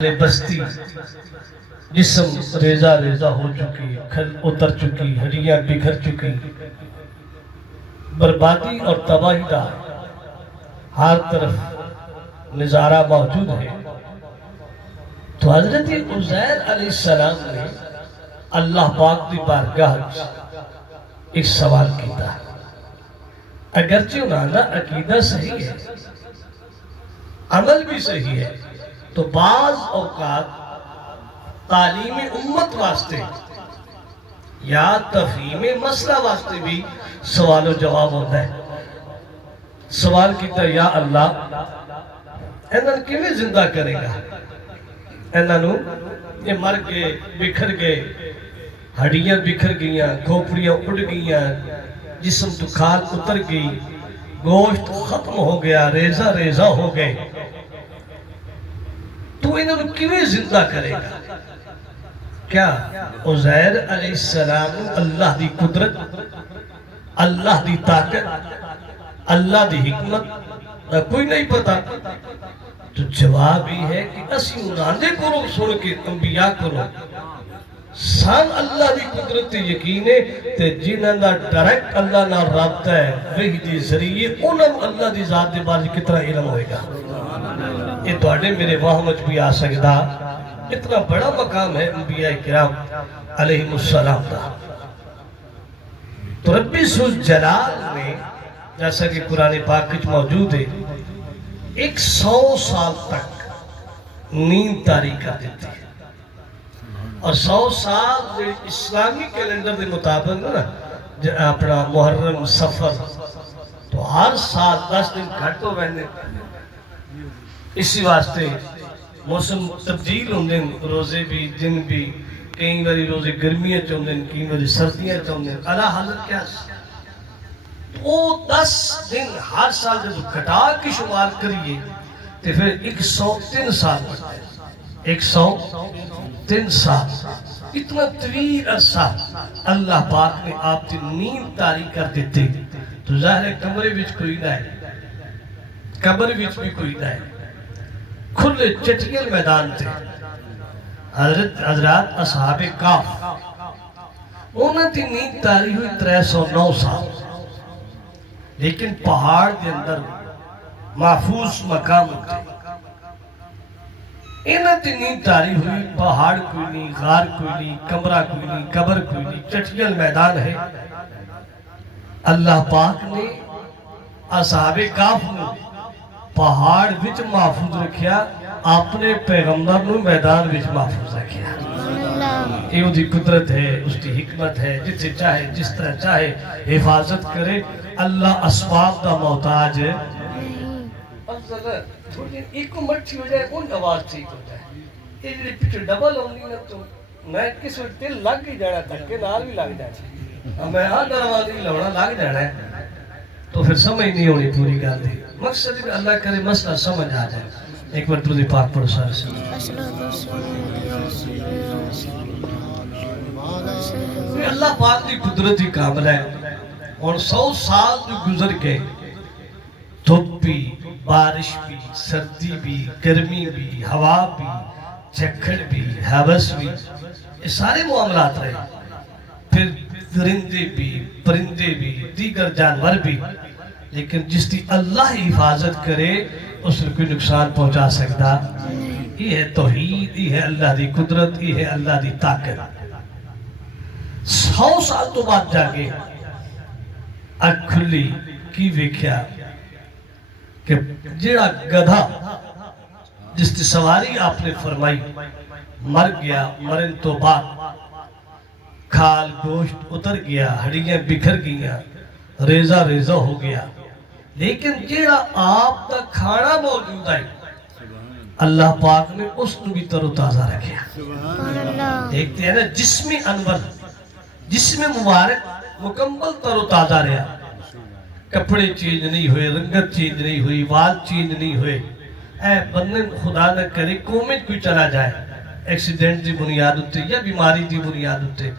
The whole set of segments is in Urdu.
بستی جسم ریزہ ریزہ ہو چکی، کھل اتر چکی، ہڈیاں بکھر چکی، بربادی اور تباہی کا ہر طرف نظارہ موجود ہے۔ تو حضرت عزیر علیہ السلام نے اللہ پاک دی بارگاہ ایک سوال کیتا، اگرچہ انہوں نے عقیدہ صحیح ہے، عمل بھی صحیح ہے، تو بعض اوقات تعلیم امت واسطے یا تفہیم مسئلہ واسطے بھی سوال و جواب ہوتا ہے۔ سوال کیتا، یا اللہ انہوں کیویں زندہ کرے گا؟ انہوں یہ مر گئے، بکھر گئے، ہڈیاں بکھر گئیاں، کھوپڑیاں اڑ گئیاں، جسم تو کھال اتر گئی، گوشت ختم ہو گیا، ریزہ ریزہ ہو گئے، تو انہوں کیویں زندہ کرے گا؟ کیا عزیر علیہ السلام اللہ دی قدرت، اللہ دی طاقت، اللہ دی حکمت کوئی نہیں پتا؟ تو جواب یہ ہے کہ اسی انہوں نے کرو سن کے انبیاء کرو سان اللہ دی قدرت یقین ہے، تے جنہاں دا ڈائریکٹ اللہ نہ رابطہ ہے وحی دی ذریعے انہوں اللہ دی ذات دے بارے کتنا علم ہوئے گا؟ یہ توڑے میرے وہمج بھی آ سکتا، اتنا بڑا مقام ہے انبیاء کرام علیہ السلام دا۔ تو ربی سوز جلال میں جیسا کہ قرآن پاک کچھ موجود ہے، 100 سال تک نیند طاری کر دیتی ہے، اور 100 سال اسلامی کیلنڈر دے مطابق نا اپنا محرم سفر تو ہر سال 10 دن گھٹ ہو گئے، اسی واسطے موسم تبدیل ہوندے، روزے بھی دن بھی، کئی باری روزے گرمیاں چاہتے ہیں، کئی باری سردیاں چاہتے ہیں، اللہ حضرت کیا وہ 10 دن ہر سال جب گھٹا کی شمار کریے تو پھر 103 سال بڑھتا ہے، 103 سال، اتنا طویل عرصہ اللہ پاک نے آپ کی نیند طاری کر دیتے، تو ظاہر ہے کمرے وچ کوئی نہ ہے، قبر وچ بھی کوئی نہ ہے، کھلے چٹیل میدان تھے۔ حضرات اصحاب کاف انہوں کی نیند طاری ہوئی 309 سال، لیکن پہاڑ کے اندر محفوظ مقام تھے، انہوں کی نیند طاری ہوئی، پہاڑ کوئی نہیں، غار کوئی نہیں، کمرہ کوئی نہیں، قبر کوئی نہیں، چٹیل میدان ہے۔ اللہ پاک نے اصحاب کاف نے پہاڑ وچ محفوظ رکھیا، اپنے پیغمبر نو میدان وچ محفوظ رکھیا۔ یہ وہ دی قدرت ہے، اس دی حکمت ہے، جسے چاہے جس طرح چاہے حفاظت کرے، اللہ اسباب دا محتاج ہے۔ ایک کو مٹھی ہو جائے ان آواز ٹھیک ہو جائے، یہ جی پیچھے ڈبل ہوندی نا تو میں کس وقت دل لگ ہی جانا تک کہ نال بھی لگ جانا، میں ہاں دروازے بھی لوڑا لگ جانا ہے، تو پھر سمجھ نہیں ہونی پوری گل دی۔ مقصد بھی اللہ کرے مسئلہ سمجھ آ جائے۔ ایک بار درود پاک پڑھو سارے سے۔ اللہ پاک کی قدرت ہی کامل ہے، اور 100 سال جو گزر گئے، دھوپ بھی، بارش بھی، سردی بھی، گرمی بھی، ہوا بھی، جھکڑ بھی، ہوس بھی، یہ سارے معاملات رہے، پھر درندے بھی، پرندے بھی، دیگر جانور بھی، لیکن جس کی اللہ حفاظت کرے اس نے کوئی نقصان پہنچا سکتا۔ یہ ہے توحید، یہ ہے اللہ دی قدرت، یہ ہے اللہ دی طاقت۔ 100 سال تو بعد جاگے اکھ کھلی کی ویکھیا کہ جیڑا گدھا جس کی سواری آپ نے فرمائی مر گیا، مرن تو بعد کھال گوشت اتر گیا، ہڈیاں بکھر گیا، ریزہ ریزہ ہو گیا، لیکن جیڑا آپ کا کھانا موجود ہے اللہ پاک نے اس نے بھی تر و تازہ رکھیا۔ دیکھتے ہیں نا جسم انور، جسم مبارک مکمل تر و تازہ رہا، کپڑے چینج نہیں ہوئے، رنگت چینج نہیں ہوئی، وال چینج نہیں ہوئے۔ اے بندے خدا نہ کرے کومت کوئی چلا جائے ایکسیڈنٹ دی بنیاد ہوتے یا بیماری دی بنیاد ہوتے،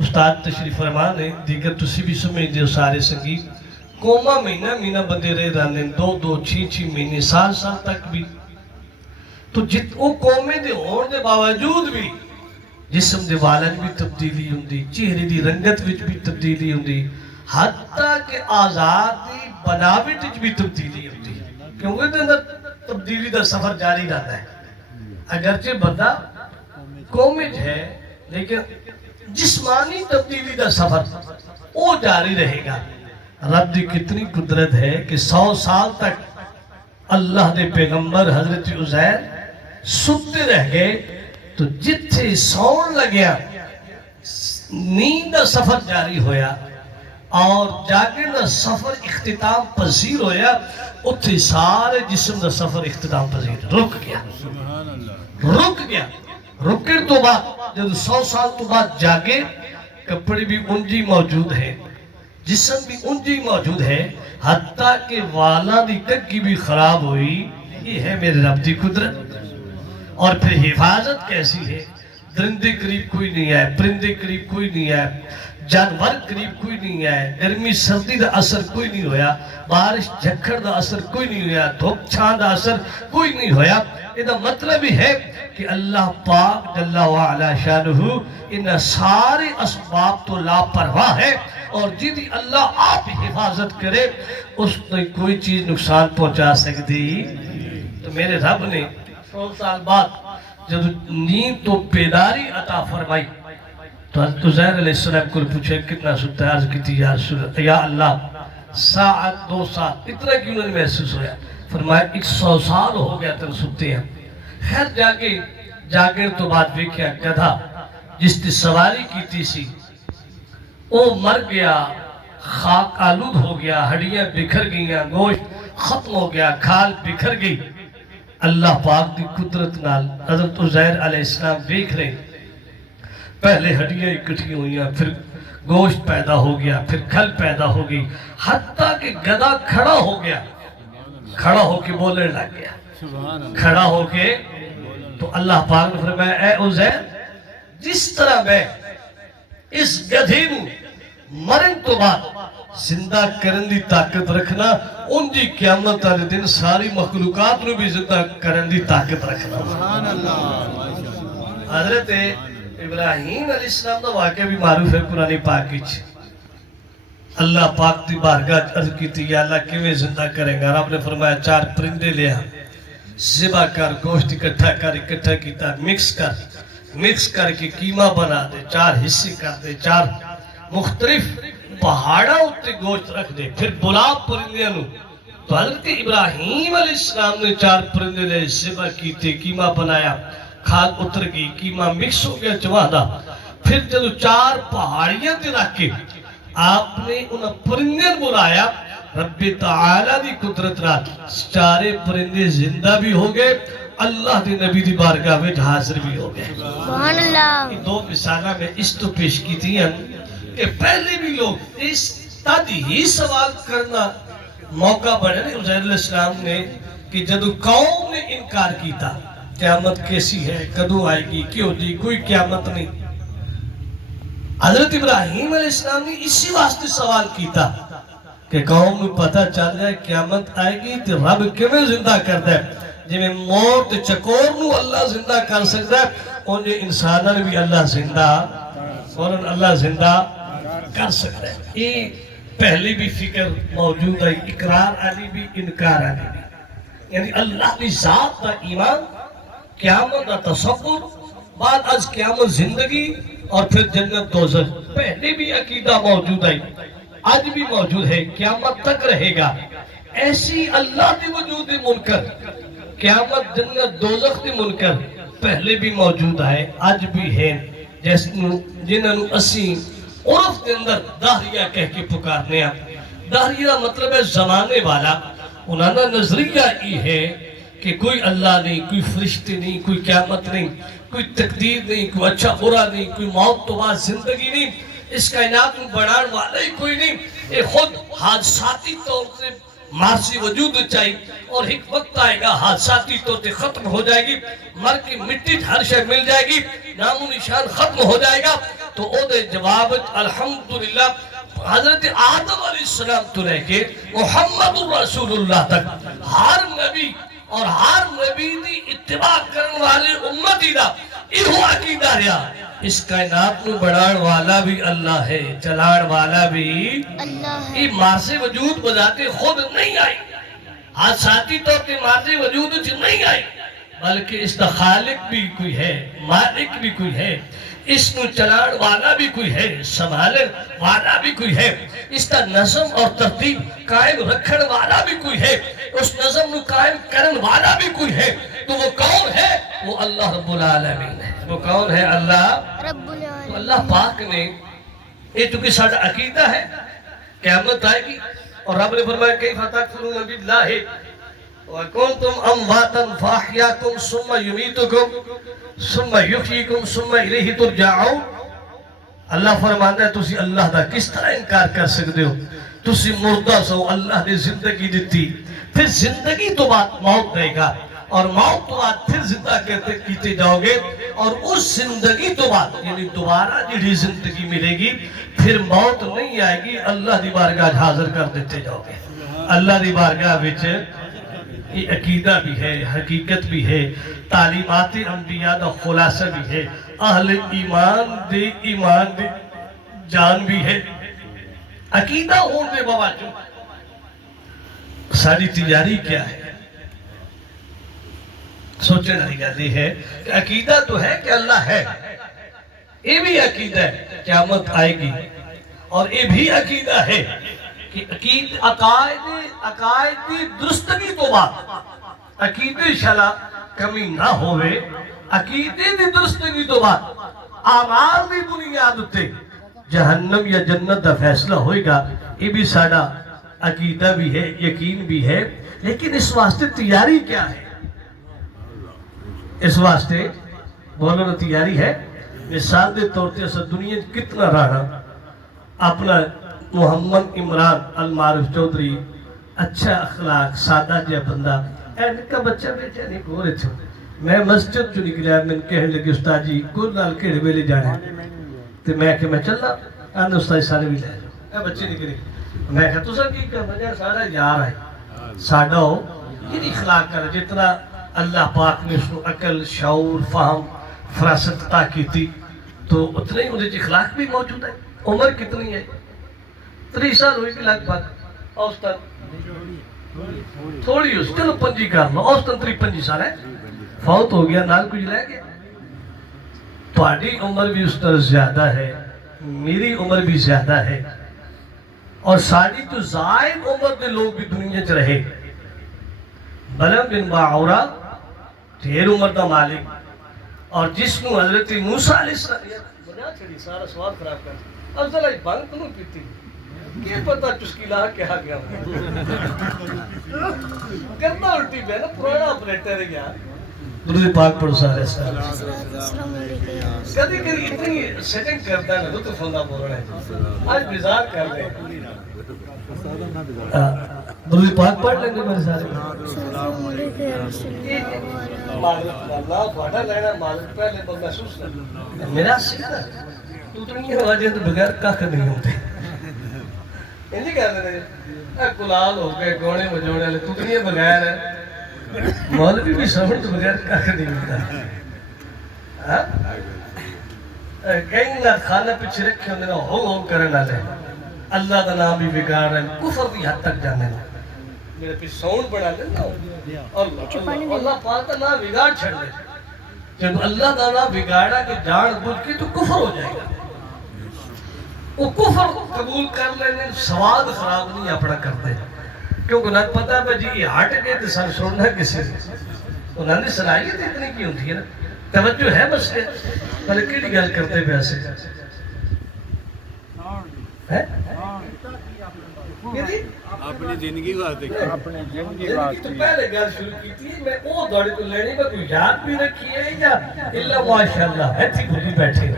استاد تشریف فرمان ہے، دیگر تسی بھی سمجھ دے سارے سنگیت، کوما مہینہ مہینہ بندے رہ رہنے، 2 2 6 6 مہینے، سال سال تک بھی تو وہ قومیں دے ہون دے باوجود بھی جسم دے والن بھی تبدیلی ہوندی، چہرے دی رنگت وچ بھی تبدیلی ہوندی، حتیٰ کہ آزادی بناوٹ وچ بھی تبدیلی ہوندی، کیونکہ دے اندر تبدیلی دا سفر جاری رہتا ہے۔ اگرچہ بندہ قومج ہے لیکن جسمانی تبدیلی دا سفر وہ جاری رہے گا۔ رب دی کتنی قدرت ہے کہ 100 سال تک اللہ دے پیغمبر حضرت عزیر ستے رہ گئے، تو جتھے سون لگیا نیند دا سفر جاری ہویا اور جاگن دا سفر اختتام پذیر ہویا، اتھے سارے جسم دا سفر اختتام پذیر رک گیا، رکے تو بعد جب 100 سال تو بعد جاگے، کپڑے بھی انجی موجود ہیں، جسم بھی انجی موجود ہے، حتیٰ کہ والا دی کگی بھی خراب ہوئی۔ یہ ہے میرے رب دی قدرت۔ اور پھر حفاظت کیسی ہے، درندے قریب کوئی نہیں ہے، پرندے قریب کوئی نہیں ہے، جانور قریب کوئی نہیں ہے، گرمی سردی دا اثر کوئی نہیں ہویا، بارش جھکڑ دا اثر کوئی نہیں ہویا، دھوپ چھان دا اثر کوئی نہیں ہویا۔ یہ دا مطلب ہی ہے کہ اللہ پاک جل وعلا شانہ ان سارے اسباب تو لاپرواہ ہے، اور جدی اللہ آپ حفاظت کرے اس نے کوئی چیز نقصان پہنچا سکتی۔ تو میرے رب نے 100 سال بعد جب نیند تو بیداری عطا فرمائی تو حضرت عزیر علیہ السلام کو پوچھے کتنا ستا ہے، عرض کی یا رسول اللہ، یا اللہ ساعت 2 ساعت اتنا کیوں نہیں محسوس ہویا؟ فرمایا 100 سال ہو گیا تن ستے ہیں۔ خیر جاگے تو بعد ویکھیا گدھا جس نے سواری کیتی سی وہ مر گیا، خاک آلود ہو گیا، ہڈیاں بکھر گئیاں، گوشت ختم ہو گیا، کھال بکھر گئی۔ اللہ پاک دی قدرت نال حضرت عزیر علیہ السلام دیکھ رہے، پہلے ہڈیاں اکٹھی ہوئیاں، پھر گوشت پیدا ہو گیا، پھر کھل پیدا ہو گئی، حتیٰ کہ گدھا کھڑا ہو گیا، کھڑا ہو کے بولنے لگ گیا، کھڑا ہو کے۔ تو اللہ پاک نے فرمایا اے عزیر، جس طرح میں اس گدھے نو مرن تو بعد زندہ کرن دی طاقت رکھنا، ان دی قیامت والے دن ساری مخلوقات نو بھی زندہ کرن دی طاقت رکھنا۔ حضرت ابراہیم علیہ السلام دا واقعہ بھی معروف ہے قرآن پاک وچ۔ اللہ پاک دی بارگاہ عرض کیتی یا اللہ کیویں زندہ کریں گا؟ رب نے فرمایا 4 پرندے لیا، ذبح کر، گوشت اکٹھا کیتا، مکس کر کے قیمہ بنا دے، 4 حصے کر دے، 4 مختلف پہاڑا اتے گوشت رکھ دے، پھر بلا پرندے نو۔ تو حضرت ابراہیم علیہ السلام نے 4 پرندے لے، ذبح کیتے، قیمہ بنایا، کھال اتر گئی، قیمہ مکس ہو گیا چواہدہ۔ پھر جب 4 پہاڑیاں تے رکھ کے آپ نے ان پرندے بلایا، رب تعالیٰ دی قدرت رات 4 پرندے زندہ بھی ہو گئے، اللہ دی نبی دی بارگاہ میں حاضر بھی ہو گئے۔ سبحان اللہ۔ 2 مثالہ میں اس تو پیش کی تھی کہ پہلے بھی لوگ اس تادی ہی سوال کرنا موقع بڑھے نہیں عزیر علیہ السلام نے کہ جب قوم نے انکار کیتا قیامت کیسی ہے، کدو آئے گی، کیوں دی، کوئی قیامت نہیں۔ حضرت ابراہیم علیہ السلام نے اسی واسطے سوال کیتا کہ قوم میں پتہ چل جائے قیامت آئے گی تو رب کیویں زندہ کرتا ہے، جی میں موت چکور نو اللہ زندہ کر سکتا ہے، انہیں انسانہ نے بھی اللہ زندہ فوراً اللہ زندہ کر سکتا ہے۔ یہ پہلے بھی فکر موجود ہے، اقرار علی بھی انکار علی بھی، یعنی اللہ کی ذات کا ایمان، قیامت کا تصور، بعد از قیامت زندگی اور پھر جنت دوزخ، پہلے بھی عقیدہ موجود ہے، آج بھی موجود ہے، قیامت تک رہے گا۔ ایسی اللہ دی وجود منکر، قیامت جنت دوزخ دی منکر پہلے بھی موجود ہے، آج بھی ہے، جنہوں اسی عرف کے اندر داہریہ کہہ کے پکارنے ہیں۔ داہریہ مطلب ہے زمانے والا، انہوں نے نظریہ یہ ہے کہ کوئی اللہ نہیں، کوئی فرشتے نہیں، کوئی قیامت نہیں، کوئی تقدیر نہیں، کوئی اچھا برا نہیں، کوئی موت تو بعد زندگی نہیں، اس کائنات میں بڑھان والا ہی کوئی نہیں، یہ خود حادثاتی طور سے مارسی وجود چاہیے، اور ایک وقت آئے گا حادثاتی طور سے ختم ہو جائے گی، مر کی مٹی ہر شے مل جائے گی، نام و نشان ختم ہو جائے گا۔ تو او دے جواب الحمدللہ حضرت آدم علیہ السلام تو رہ کے محمد رسول اللہ تک ہر نبی اور ہر نبی دی اتباع کرن والے امتی دا ایہو عقیدہ رہا اس کائنات نو بڑھان والا بھی اللہ ہے چلان والا بھی اللہ ہے. یہ مارز وجود بذات خود نہیں آئی حادثاتی طور پہ مارز وجود نہیں آئی بلکہ اس کا خالق بھی کوئی ہے مالک بھی کوئی ہے اس نو چلان والا بھی کوئی ہے سنبھالن والا بھی کوئی ہے اس کا نظم اور ترتیب قائم رکھن والا بھی کوئی ہے اس نظم نو قائم کرن والا بھی کوئی ہے تو وہ کون ہے وہ اللہ رب العالمین ہے وہ کون ہے اللہ رب العالمین تو اللہ پاک نے یہ چونکہ ساڑھا عقیدہ ہے قیامت آئے گی اور رب نے فرمایا کیف تکفرون باللہ وَكُنْتُمْ أَمْوَاتًا فَأَحْيَاكُمْ ثُمَّ يُمِيتُكُمْ ثُمَّ يُحْيِيكُمْ ثُمَّ إِلَيْهِ تُرْجَعُونَ اللہ فرماتا ہے تسی اللہ دا کس طرح انکار کر سکتے ہو تسی مردہ سو اللہ نے زندگی دیتی پھر زندگی تو بعد موت دے گا اور موت تو بعد پھر زندہ کیتے جاؤ گے اور اس زندگی تو بعد یعنی دوبارہ جڑی زندگی ملے گی پھر موت نہیں آئے گی اللہ دی بارگاہ حاضر کر دیتے جاؤ گے اللہ دی بارگاہ وچ یہ عقیدہ بھی ہے حقیقت بھی ہے تعلیمات انبیاء دا خلاصہ بھی ہے اہل ایمان دے جان بھی ہے عقیدہ ہون دے بابا جو ساری تجاری کیا ہے سوچنے والی گل یہ ہے کہ عقیدہ تو ہے کہ اللہ ہے یہ بھی عقیدہ ہے قیامت آئے گی اور یہ بھی عقیدہ ہے کہ عقائد کی درستگی تو بعد عقیدے شلا کمی نہ ہوئے عقیدے دی درستگی تو بعد اعمال دی بنیاد تے جہنم یا جنت دا فیصلہ ہوئے گا یہ بھی ساڑا عقیدہ بھی ہے یقین بھی ہے لیکن اس واسطے تیاری کیا ہے اس واسطے بولو نا تیاری ہے مثال دے طور تے اسا دنیا کتنا رہا اپنا محمد عمران المعارف چودھری اچھا اخلاق سادہ جا بندہ این کا بچہ بیچا نہیں گو رہے تھے میں مسجد جو نکلیا میں کہنے لگی استاد جی کل نال کھیڑے ویلے جانے تو میں کہ میں چل رہا آنے استاد سارے بھی لے جاؤ اے بچے نکلی میں کہا تو سر کی کر بجا سارا یار ہے سادہ ہو یہ اخلاق کر جتنا اللہ پاک نے اس کو عقل شعور فہم فراست عطا کی تھی تو اتنے ہی مجھے اخلاق بھی موجود ہے عمر کتنی ہے 3 سال ہوئی کہ لگ بھگ اوسطن تھوڑی اس چلو 5 کر لو اوسطن 53 سال ہے فوت ہو گیا نال کچھ لے گیا تھوڑی عمر بھی اس طرح زیادہ ہے میری عمر بھی زیادہ ہے اور ساری تو زائد عمر دے لوگ بھی دنیا چ رہے بلم بن باعورا ڈھیر عمر دا مالک اور جس نو حضرت موسیٰ علیہ السلام بنا چھڑی سارا سوال خراب کر افضل آئی بانگ تو نہیں پیتی کیا پتا چسکی لا کیا گیا کرنا الٹی بے نا پرانا آپریٹر ہے گیا درود پاک پڑھو سارے السلام علیکم کدی کدی اتنی سیٹنگ کرتا ہے نا تو فندہ بول رہے ہیں آج بیزار کر رہے ہیں درود پاک پڑھ لیں گے میرے سارے السلام علیکم اللہ فاٹا لینا مالک پہلے تو محسوس کر میرا سیدھا تو نہیں آوازیں تو بغیر کاکھ نہیں ہوتے انجی کہتے ہیں کلال ہو گئے گونے مجوڑے لے تو نہیں بغیر ہے مولوی بھی سمجھ تو بغیر کاکھ نہیں ہوتا کہیں نہ کھانا پیچھے رکھے ہونے نہ ہو کرنا لے اللہ کا نام بھی بگاڑ رہے ہیں کفر بھی حد تک جانے لے میرے پہ ساؤنڈ بڑھا لینا اللہ پاک کا نام بگاڑ چھڑ لے جب اللہ کا نام بگاڑا کہ جان بوجھ کے تو کفر ہو جائے گا وہ کفر قبول کر لینے سواد خراب نہیں اپنا کرتے کیونکہ انہیں پتا ہے جی یہ ہٹ گئے تو سر سننا کسی سے انہوں نے صلاحیت اتنی کی ہوتی ہے نا توجہ ہے بس بلے کیڑی گل کرتے پیسے اپنی زندگی واسطے تو پہلے گل شروع کی تھی میں وہ دوڑے کو لینے کا کوئی یاد بھی رکھی ہے یا اللہ ماشاءاللہ ہے تھی خودی بیٹھے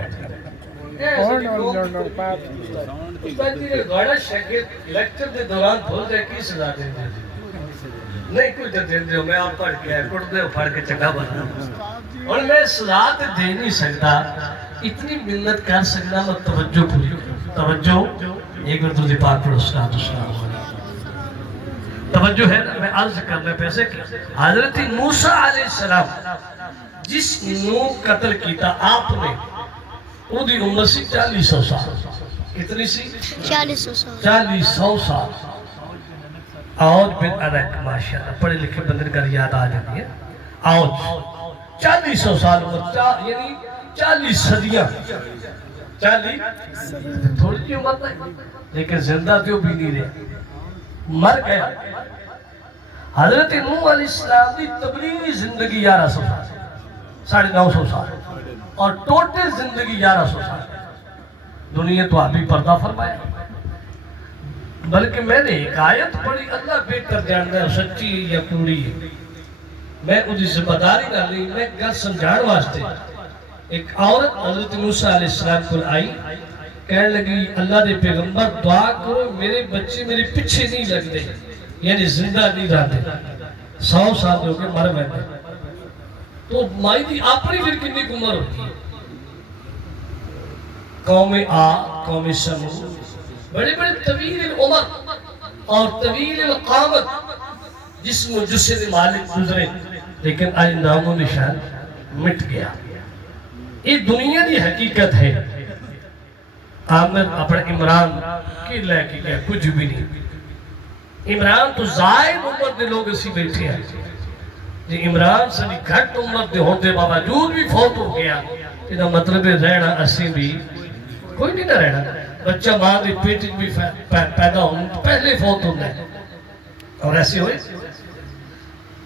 استاد جی نے گوڑا شاگرد لیکچر دے دوران بھول جائے کی سزا دے دے نہیں کوئی در دے دے میں آپ پڑھ کے کٹ دے پڑھ کے چکا بنا اور میں سزا تے دے نہیں سکتا اتنی منت کر سکتا میں توجہ پوری توجہ ایک بار تو پاک پڑھو السلام توجہ ہے نا، میں عرض کرنے پیسے کی حضرت موسیٰ علیہ السلام جس نو قتل کیتا آپ نے وہ دی عمر سی 400 سال. کتنی سی؟ 400 سال. آج بن ارک ماشاءاللہ پڑھے لکھے بندر کا یاد آ جاتی ہے. آج 400 سال عمر، یعنی 40 صدیاں. 40 تھوڑی سی عمر نہیں، لیکن زندہ تو بھی نہیں رہے، مر گیا. حضرت نوح علیہ السلام کی تبلیغی زندگی 1100 سال، 950 سال، اور ٹوٹل زندگی 1100 سال. دنیا تو ابھی پردہ فرمایا. بلکہ میں نے ایک آیت پڑھی، اللہ بہتر جانتا ہے سچی ہے یا کوڑی ہے، میں اس سے بداری نہ لی. میں گھر سمجھان واسطے ایک عورت حضرت موسیٰ علیہ السلام کو آئی، کہنے لگی اللہ دے پیغمبر دعا کرو میرے بچے میرے پیچھے نہیں لگ دے، یعنی زندہ نہیں رہتے، 100 سال ہو کے مر گئے. تو مائی دی اپنی پھر کتنی عمر ہوتی ہے؟ قوم قوم سمود بڑے بڑے طویل العمر اور طویل القامت، جسم و جسد مالک گزرے، لیکن آج نام و نشان مٹ گیا. یہ دنیا دی حقیقت ہے. عامر اپنے عمران کی لے کے گیا، کچھ بھی نہیں. عمران تو زائد عمر دے لوگ اسی بیٹھے ہیں. جی عمران سے گھٹ عمر دے ہوتے باوجود بھی فوت ہو گیا، یہ مطلب رہنا اسی بھی کوئی نہیں نہ رہنا. بچہ ماں دی پیٹ بھی پیدا ہونے پہلے فوت ہوتا ہے، اور ایسے ہوئے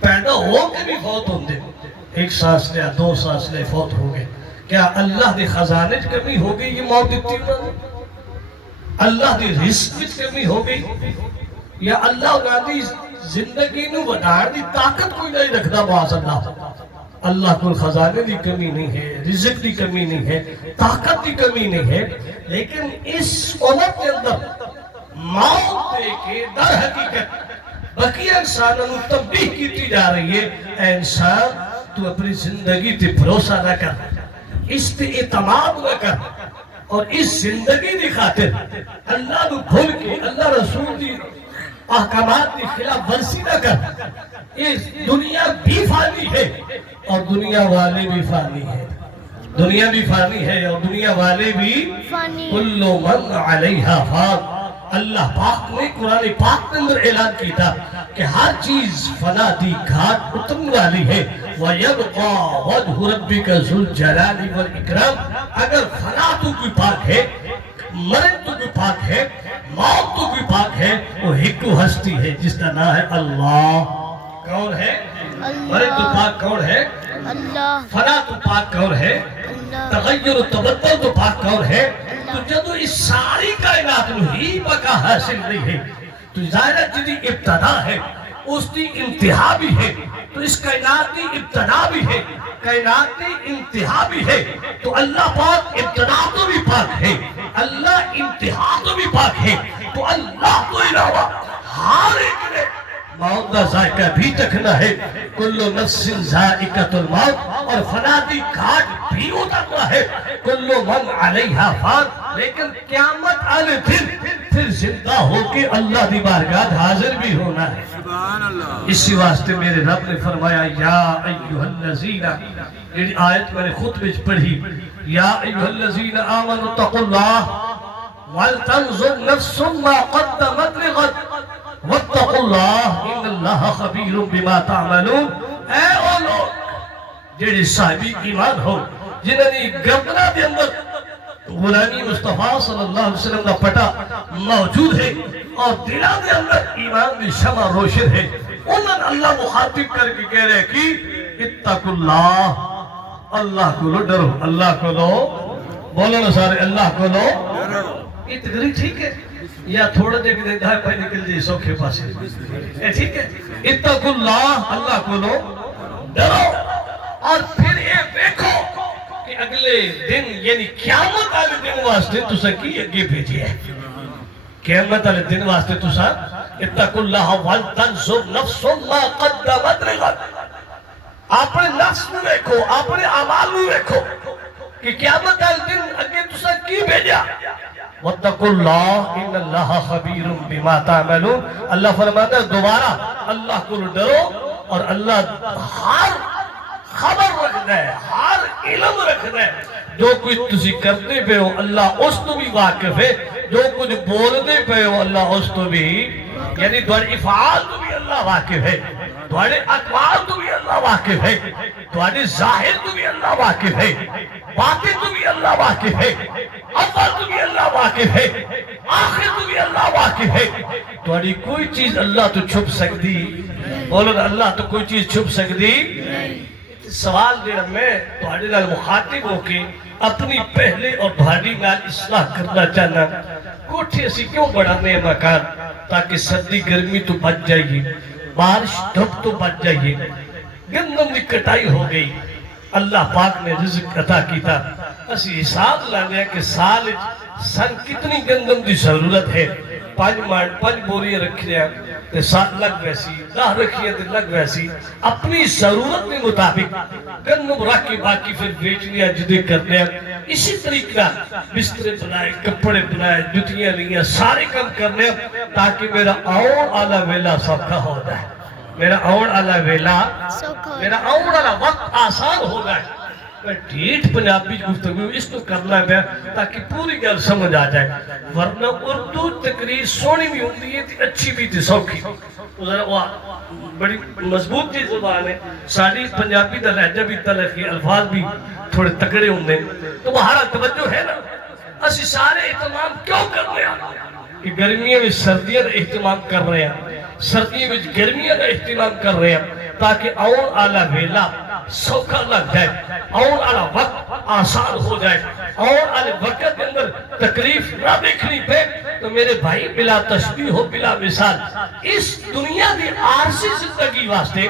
پیدا ہو کے بھی فوت ہوتے. 1 سانس لیا 2 سانس لے فوت ہو گئے. کیا اللہ دے خزانے کمی ہو گئی یہ موت دیتی ہے؟ اللہ دی رزق کمی ہو گئی؟ یا اللہ دی زندگی نو بڑھان دی طاقت کوئی نہیں رکھتا؟ معاذ اللہ. اللہ کو خزانے دی کمی نہیں ہے، رزق دی کمی نہیں ہے، طاقت دی کمی نہیں ہے، لیکن اس امت کے اندر موت دے کے در حقیقت بقیہ انسانوں تنبیہ کیتی جا رہی ہے، اے انسان تو اپنی زندگی تے بھروسہ نہ کر، اس تے اعتماد نہ کر، اور اس زندگی دی خاطر اللہ نو بھول کے اللہ رسول دی احکامات کی خلاف ورزی نہ کر. اس دنیا بھی فانی ہے اور دنیا والے بھی فانی ہے. دنیا بھی فانی ہے اور دنیا والے بھی فانی. کل من علیہا فان. اللہ پاک نے قرآن پاک کے اندر اعلان کی تھا کہ ہر چیز فنا دی گھاٹ اترنے والی ہے. وَيَبْقَى وَجْهُ رَبِّكَ ذُو الْجَلَالِ وَالْإِكْرَامِ. اگر فنا تو کوئی پاک ہے، مرن تو بھی پاک ہے، موت تو بھی پاک ہے، وہ ایک ہستی ہے جس کا نام ہے اللہ. کون ہے؟ مرن تو پاک کون ہے؟ اللہ. فنا تو پاک کون ہے؟ اللہ. تغیر و تبدل تو پاک کون ہے؟ تو جب اس ساری کائنات میں ہی بقا حاصل نہیں ہے تو ظاہرہ جدی ابتدا ہے اس کی انتہا بھی ہے. تو اس کائنات کی ابتدا بھی ہے، کائنات کی انتہا بھی ہے. تو اللہ پاک ابتدا تو بھی پاک ہے، اللہ انتہا تو بھی پاک ہے. تو اللہ تو علاوہ ہر ایک نے موت کا ذائقہ بھی چکھنا ہے. کل نفس ذائقۃ الموت، اور فنا دی گھاٹ بھی اترنا ہے. کل من علیہا فان. لیکن قیامت والے دن پھر زندہ ہو کے اللہ دی بارگاہ حاضر بھی ہونا ہے. سبحان اللہ. اسی واسطے میرے رب نے فرمایا یا ایھا الذین، یہ آیت میں نے خطبے پڑھی، یا ایھا الذین آمنوا اتقوا اللہ ولتنظر نفس ما قدمت لغد واتقوا اللہ ان اللہ خبیر بما تعملون. اے او لوگ جڑے صاحبی ایمان ہو، جنہوں نے گردنہ دے اندر غلامی مصطفیٰ صلی اللہ علیہ وسلم کا پٹا موجود ہے اور دلہ دے اندر ایمان دی شمع روشن ہے، انہوں نے اللہ مخاطب کر کے کہہ رہے کہ اتقوا اللہ، اللہ کو لو ڈرو. اللہ کو لو، بولو نا سارے اللہ کو لو. یہ تقریر ٹھیک ہے یا تھوڑا دیکھ دے دھائے پہ نکل جائے سوکھے پاسے؟ یہ ٹھیک ہے. اتقوا اللہ، اللہ کو لو ڈرو. اور پھر یہ دیکھو کہ اگلے دن یعنی قیامت والے دن واسطے تسا کی اگے بھیجی ہے. قیامت والے دن واسطے تسا اتقوا اللہ ولتنظر نفس ما قدمت لغد. اپنے نفس میں دیکھو، اپنے اعمال میں دیکھو کہ قیامت والے دن اگے تسا کی بھیجا. وَاتَّقُوا اللَّهَ إِنَّ اللَّهَ خَبِيرٌ بِمَا تَعْمَلُونَ اللہ فرماتا ہے دوبارہ اللہ کو ڈرو اور اللہ ہر خبر رکھتا ہے، ہر علم رکھتا ہے، جو کچھ تسی کرتے پہ ہو اللہ اس تو بھی واقف ہے، جو کچھ بولتے پہ ہو اللہ اس تو بھی، یعنی دوڑے افعال تو بھی اللہ واقف ہے، دوڑے اقوال تو بھی اللہ واقف ہے، دوڑے ظاہر تو بھی اللہ واقف ہے، باطن تو بھی اللہ واقف ہے، اول تو بھی اللہ واقف ہے، آخر تو بھی اللہ واقف ہے، دوڑی کوئی چیز اللہ تو چھپ سکتی، بولو نا اللہ تو کوئی چیز چھپ سکتی، سوال دے میں تھوڑے نال مخاطب ہو کے اپنی پہلے اور بھاڑی نال اصلاح کرنا چاہنا کوٹھے اسی کیوں بڑھانے مکان تاکہ سردی گرمی تو بچ جائیے، بارش دھوپ تو بچ جائیے، گندم کی کٹائی ہو گئی، اللہ پاک نے رزق عطا کیتا، اسی حساب لانے کہ سال سن کتنی گندم دی ضرورت ہے، پانچ بوریاں رکھ لیا تے سات لگ ویسی، 10 رکھیاں تے لگ ویسی، اپنی ضرورت کے مطابق گندم رکھ کے باقی پھر بیچ لیا جدے کر لیا، اسی طریقہ بسترے بنائے، کپڑے بنائے، جتیاں لیا، سارے کام کر لیا تاکہ میرا آؤن آلہ ویلا سوکھا ہو جائے، میرا آؤن آلہ ویلا، میرا آؤن آلہ وقت آسان ہو جائے۔ میں ٹھیٹ پنجابی گفتگو اس کو کرنا ہے تاکہ پوری گل سمجھ آ جائے، ورنہ اردو تقریر سونی بھی ہوتی ہے اچھی بھی تھی سوکھی، بڑی مضبوط چیز زبان ہے، ساری پنجابی دا لہجہ بھی تلخی، الفاظ بھی تھوڑے تکڑے ہوندے، تو بہارا توجہ ہے نا، اسی سارے اہتمام کیوں کر رہے ہیں کہ گرمیوں میں سردیاں دا اہتمام کر رہے ہیں، سردیوں میں گرمیاں دا اہتمام کر رہے ہیں تاکہ آؤن آلہ ویلا سوکھا لگ جائے، آؤن آلہ وقت آسان ہو جائے، آؤن آلہ وقت کے اندر تکلیف نہ دیکھنی پہ، تو میرے بھائی بلا تشبیہ ہو بلا مثال اس دنیا دی عارضی زندگی واسطے،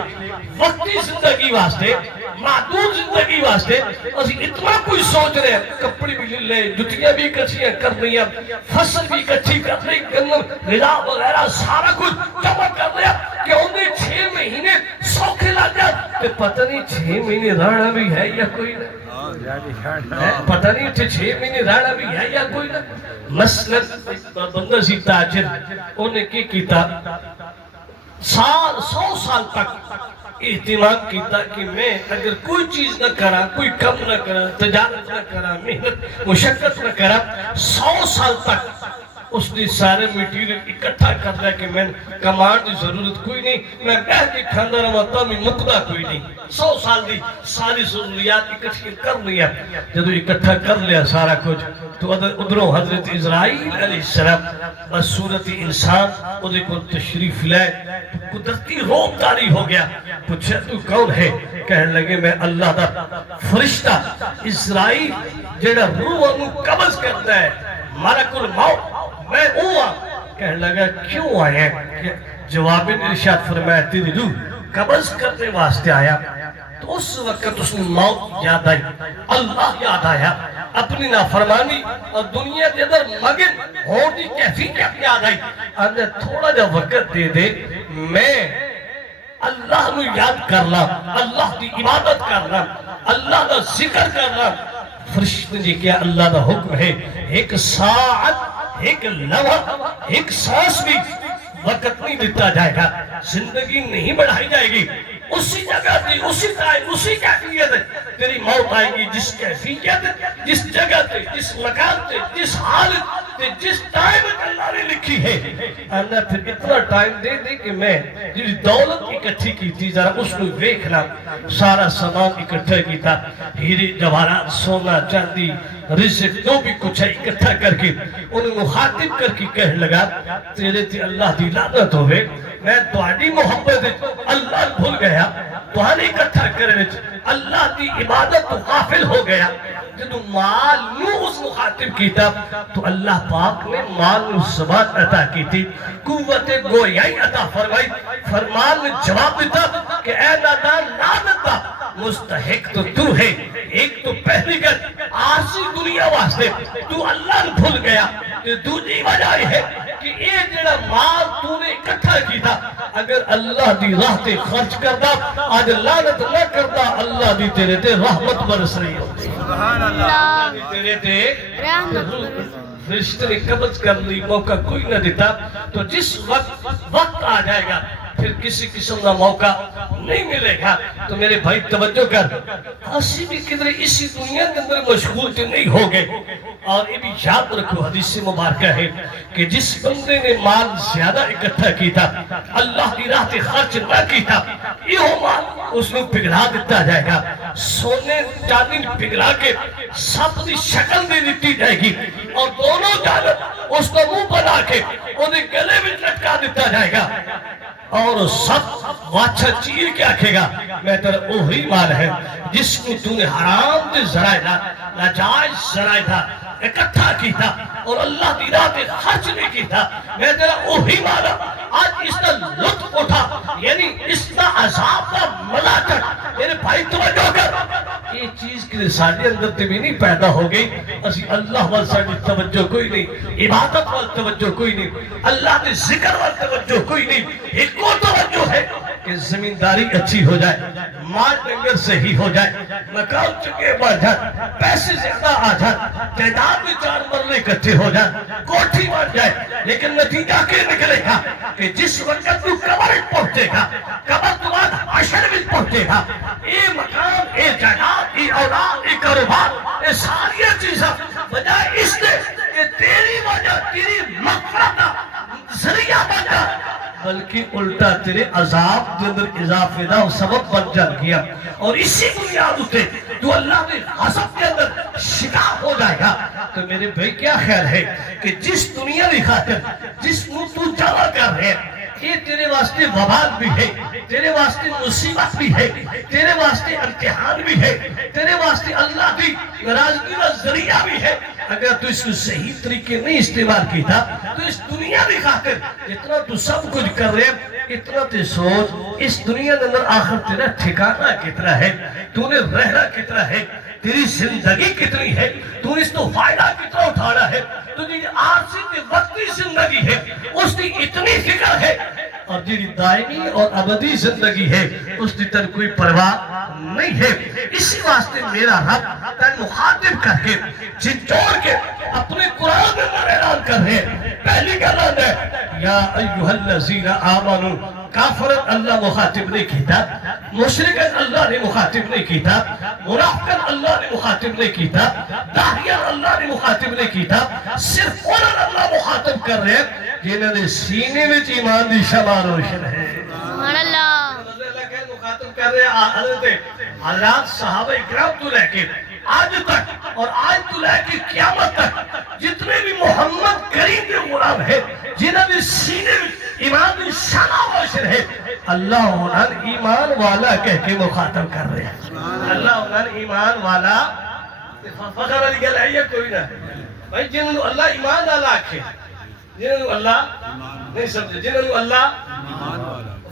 وقتی زندگی واسطے، معدود زندگی واسطے اسی اتنا کوئی سوچ رہے ہیں، کپڑی بھی لے لے، جتیاں بھی کچھیاں کر رہی ہیں، فصل بھی کچھی کر رہی، گندم غذا وغیرہ سارا کچھ جمع کر رہے ہیں کہ انہیں 6 مہینے سوکھے لگ جائے، کہ پتہ نہیں 6 مہینے رہنا بھی ہے یا کوئی نہ، پتہ نہیں 6 مہینے رہنا بھی ہے یا کوئی نہ۔ مثلا بندہ سی تاجر انہیں کی کیتا 100 سال تک اہتمام کیتا کہ میں اگر کوئی چیز نہ کرا، کوئی کم نہ کرا، تجارت نہ کرا، محنت مشقت نہ کرا، 100 سال تک اس نے سارے میٹیریل اکٹھا کر لیا کہ میں کمان دی ضرورت کوئی نہیں، میں بہ کے کھانا رہا میں مقدہ کوئی نہیں، 100 سال دی ساری ضروریات اکٹھی کر لیا، جب اکٹھا کر لیا سارا کچھ تو ادھروں حضرت اسرائیل علیہ السلام بس صورت انسان ادھر کو تشریف لائے، قدرتی روب داری ہو گیا، پوچھا تو کون ہے؟ کہنے لگے میں اللہ دا فرشتہ اسرائیل جڑا روح انہوں قبض کرتا ہے، ملک الموت میں ہوا۔ کہنے لگا کیوں آیا؟ جواب ارشاد فرمایا تیری روح قبض کرنے واسطے آیا۔ تو اس وقت اس نے موت یاد آئی، اللہ یاد آیا، اپنی نافرمانی اور دنیا کے اندر مگن ہونے کی کیفیت یاد آئی، اندر تھوڑا جا وقت دے دے میں اللہ نو یاد کرنا، اللہ کی عبادت کرنا، اللہ کا ذکر کرنا۔ فرشتے نے کیا اللہ کا حکم ہے، ایک ساعت، ایک لمحہ، ایک سانس بھی وقت نہیں دیتا جائے گا، زندگی نہیں بڑھائی جائے گی، اسی جگہ تھی، اسی ٹائم، اسی کیفیت تیری موت آئے گی، جس کیفیت، جس جگہ تے، جس مکان تے، جس حالت تے، جس ٹائم اللہ نے لکھی ہے۔ اللہ پھر اتنا ٹائم دے دے کہ میں جی دولت اکٹھی کی تھی ذرا اس کو دیکھنا، سارا سامان اکٹھا کیتا، ہیرے جواہرات، سونا چاندی، رزق جو بھی کچھ ہے اکٹھا کر کے انہیں مخاطب کر کے کہنے لگا تیرے تے اللہ دی لعنت ہوئے، میں تہاڈی محبت اللہ بھول گیا، تہاڈے اکٹھا کرنے اللہ دی عبادت تو غافل ہو گیا۔ جب مال نو اس مخاطب کیتا تو اللہ پاک نے مال نو ثبات عطا کی تھی، قوت گویائی عطا فرمائی، فرمان نے جواب دیتا کہ اے نادان لعنت دا مستحق تو ہے، ایک تو پہلی گل عارضی دنیا واسطے تو اللہ نے بھول گیا، دوسری وجہ یہ ہے کہ یہ جڑا مال تو نے اکٹھا کی تھا اگر اللہ دی راہ تے خرچ کردا، آج لعنت نہ کردا، اللہ دی تیرے تے رحمت برس رہی ہوتی، سبحان اللہ، تیرے تے رحمت برس، فرشتے نے قبض کر لی، موقع کوئی نہ دیتا، تو جس وقت آ جائے گا پھر کسی قسم کا موقع نہیں ملے گا۔ تو میرے بھائی توجہ کر، اسی بھی کدھر اسی دنیا کے اندر مشغول تو نہیں ہو گئے۔ اور یہ بھی یاد رکھو، حدیث مبارکہ ہے کہ جس بندے نے مال زیادہ اکٹھا کی تھا، اللہ کی راہ سے خرچ نہ کی تھا، یہ مال اس نے پگھلا دیتا جائے گا، سونے چاندی پگھلا کے سب کی شکل دے دیتی جائے گی، اور دونوں جانب اس کو منہ بنا کے انہیں گلے میں لٹکا دیتا جائے گا، اور سب واچھا چیر کے آکھے گا میں تیرا اوہی مال ہے جس کو تو نے حرام دے ذرائع تھا، ناجائز ذرائع تھا اکٹھا کی تھا اور اللہ کی راہ پہ خرچ نہیں کی تھا، میں تیرا اوہی مال ہے۔ آج اس کا لطف اٹھا، یعنی اس کا عذاب کا مزہ چڑھ۔ میرے بھائی توجہ کر، یہ چیز کے سارے اندر تے بھی نہیں پیدا ہو گئی، اسی اللہ وال ساڑی توجہ کوئی نہیں، عبادت وال توجہ کوئی نہیں، اللہ کے ذکر وال توجہ کوئی نہیں۔ ایک کو توجہ ہے کہ زمینداری اچھی ہو جائے، مال ڈنگر صحیح ہو جائے، مکان چکے بڑھ جائے، پیسے زیادہ آ جائے، تعداد میں 4 مرلے اکٹھے ہو جائے، کوٹھی بن جائے، لیکن نتیجہ کیا نکلے گا کہ جس وقت تو قبر پہنچے گا، قبر تو بعد حشر میں پہنچے گا، یہ مکان، یہ جائیداد، یہ اولاد، یہ کاروبار، یہ ساری چیزیں بجائے اس نے کہ تیری وجہ تیری مغفرت کا ذریعہ بن جائے، بلکہ الٹا تیرے عذاب کے اندر اضافے دا سبب بن جان گیا، اور اسی بنیاد اٹھے تو اللہ نے غضب کے اندر شکار ہو جائے گا۔ تو میرے بھائی کیا خیال ہے کہ جس دنیا کی خاطر جس منہ تو جمع کر رہے ہیں، یہ تیرے واسطے وبال بھی ہے، تیرے واسطے مصیبت بھی ہے، تیرے واسطے امتحان بھی ہے، تیرے واسطے اللہ کی ناراضگی کا ذریعہ بھی ہے۔ اگر تو اس کو صحیح طریقے نہیں استعمال کی تھا تو اس دنیا کی خاطر اتنا تو سب کچھ کر رہے ہیں، اتنا تو سوچ اس دنیا کے اندر آخر تیرا ٹھکانہ کتنا ہے، تو نے رہنا کتنا ہے، تیری زندگی کتنی ہے، تو اس تو فائدہ کتنا اٹھانا ہے، تجھے عارضی کی وقتی زندگی ہے اس کی اتنی فکر ہے، اور جی دائمی اور ابدی زندگی ہے اس کی تن کوئی پرواہ نہیں ہے۔ اسی واسطے میرا رب تن مخاطب کر کے جھنجھوڑ کے اپنے قرآن میں اعلان کر رہے ہیں۔ پہلی گلان ہے یا ایوہ الذین آمنوا، کافرن اللہ مخاطب نہیں کیتا، مشرکن اللہ نے مخاطب نہیں کیتا، منافقن اللہ نے مخاطب نہیں کیتا، داہیان اللہ نے مخاطب نہیں کیتا، صرف انہوں اللہ مخاطب کر رہے ہیں جنہوں نے سینے میں ایمان دی شمع روشن ہے۔ سبحان اللہ۔ اللہ کہہ مخاطب کر رہے ہیں حضرات صحابہ اکرام تو لے کے آج تک اور آج تو لے کے قیامت تک جتنے بھی محمد کریم کے غلام ہیں جنہوں نے سینے میں ایمان دی شمع روشن ہے، اللہ انہوں ایمان والا کہہ کے مخاطب کر رہے ہیں۔ اللہ انہوں ایمان والا فخر علی گل ہے یا کوئی نہ بھائی، جنہوں اللہ ایمان والا آکھے، جنہوں اللہ نہیں سمجھے، جنہوں اللہ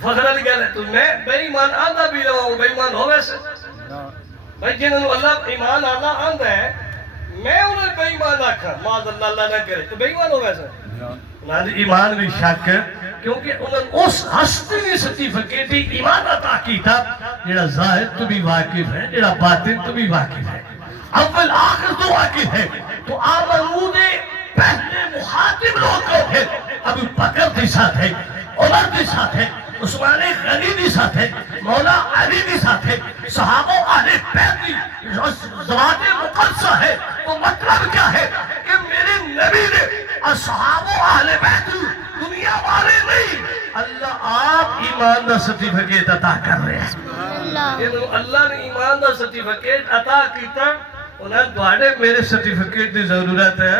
فخر علی گل ہے، تو میں بے ایمان آندہ بھی رہا ہوں، بے ایمان ہو ویسے بھائی، جنہوں اللہ ایمان آنا آندہ ہے میں انہیں بے ایمان آکھا، معاذ اللہ اللہ نہ کرے، تو بے ایمان ہو ویسے انہوں ایمان بھی شک ہے، کیونکہ انہوں اس ہستی نے سرٹیفکیٹ ایمان عطا کی تھا جڑا ظاہر تو بھی واقف ہے، جڑا باطن تو بھی واقف ہے، اول آخر تو واقف ہے۔ تو آمنو نے پہلے مخاطب لوگ کو ہے، ابو بکر کے ساتھ ہے، عمر کے ساتھ ہے، عثمان غنی کے ساتھ ہے، مولا علی کے ساتھ ہے، صحابہ اہل بیت کی ذوات مقدسہ ہے۔ تو مطلب کیا ہے کہ میرے نبی نے صحابہ اہل بیت دنیا والے نہیں، اللہ آپ ایمان دا سرٹیفکیٹ عطا کر رہے ہیں۔ اللہ نے ایمان دا سرٹیفکیٹ عطا کیتا، انہیں دوڑے میرے سرٹیفکیٹ دی ضرورت ہے،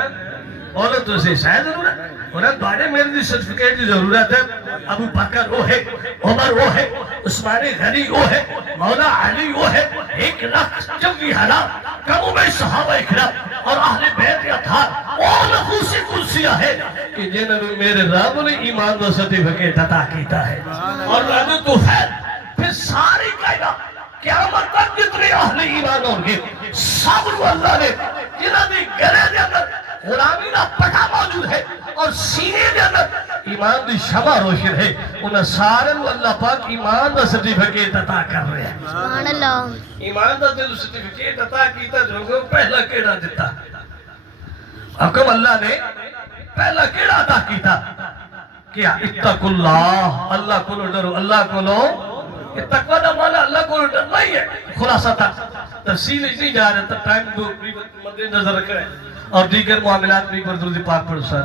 بولو تو سے شاید ضرورت ہے، انہیں دوڑے میرے دی سرٹیفکیٹ دی ضرورت ہے۔ ابو بکر وہ ہے، عمر وہ ہے، عثمان غنی وہ ہے، مولا علی وہ ہے، 1,40,000 کموں میں صحابہ اکرام اور اہل بیت اطہار اور نفوسی کرسیاں ہے کہ جنہوں نے میرے رب نے ایمان دا سرٹیفکیٹ عطا کیتا ہے، اور رب تو ہے پھر ساری کائنات قیامت تک جتنے اہل ایمان ہوں گے سب کو اللہ نے جنہوں نے گلے دے اندر غلامی کا پٹا موجود ہے اور سینے دے اندر ایمان دی شمع روشن ہے، انہیں سارے اللہ پاک ایمان دا سرٹیفکیٹ عطا کر رہے ہیں۔ سبحان اللہ۔ ایمان دا دل سرٹیفکیٹ عطا کیتا جو پہلا کیڑا دیتا حکم اللہ نے پہلا کیڑا عطا کیتا کیا اتقوا اللہ، اللہ کو ڈرو، اللہ کو لو تقوی دا مانا اللہ کو ڈرنا ہی ہے. خلاصہ تھا تفصیل نہیں جا رہا تھا، ٹائم دو مد نظر رکھ رہے ہیں اور دیگر معاملات بھی پر درود پاک پڑھو سر.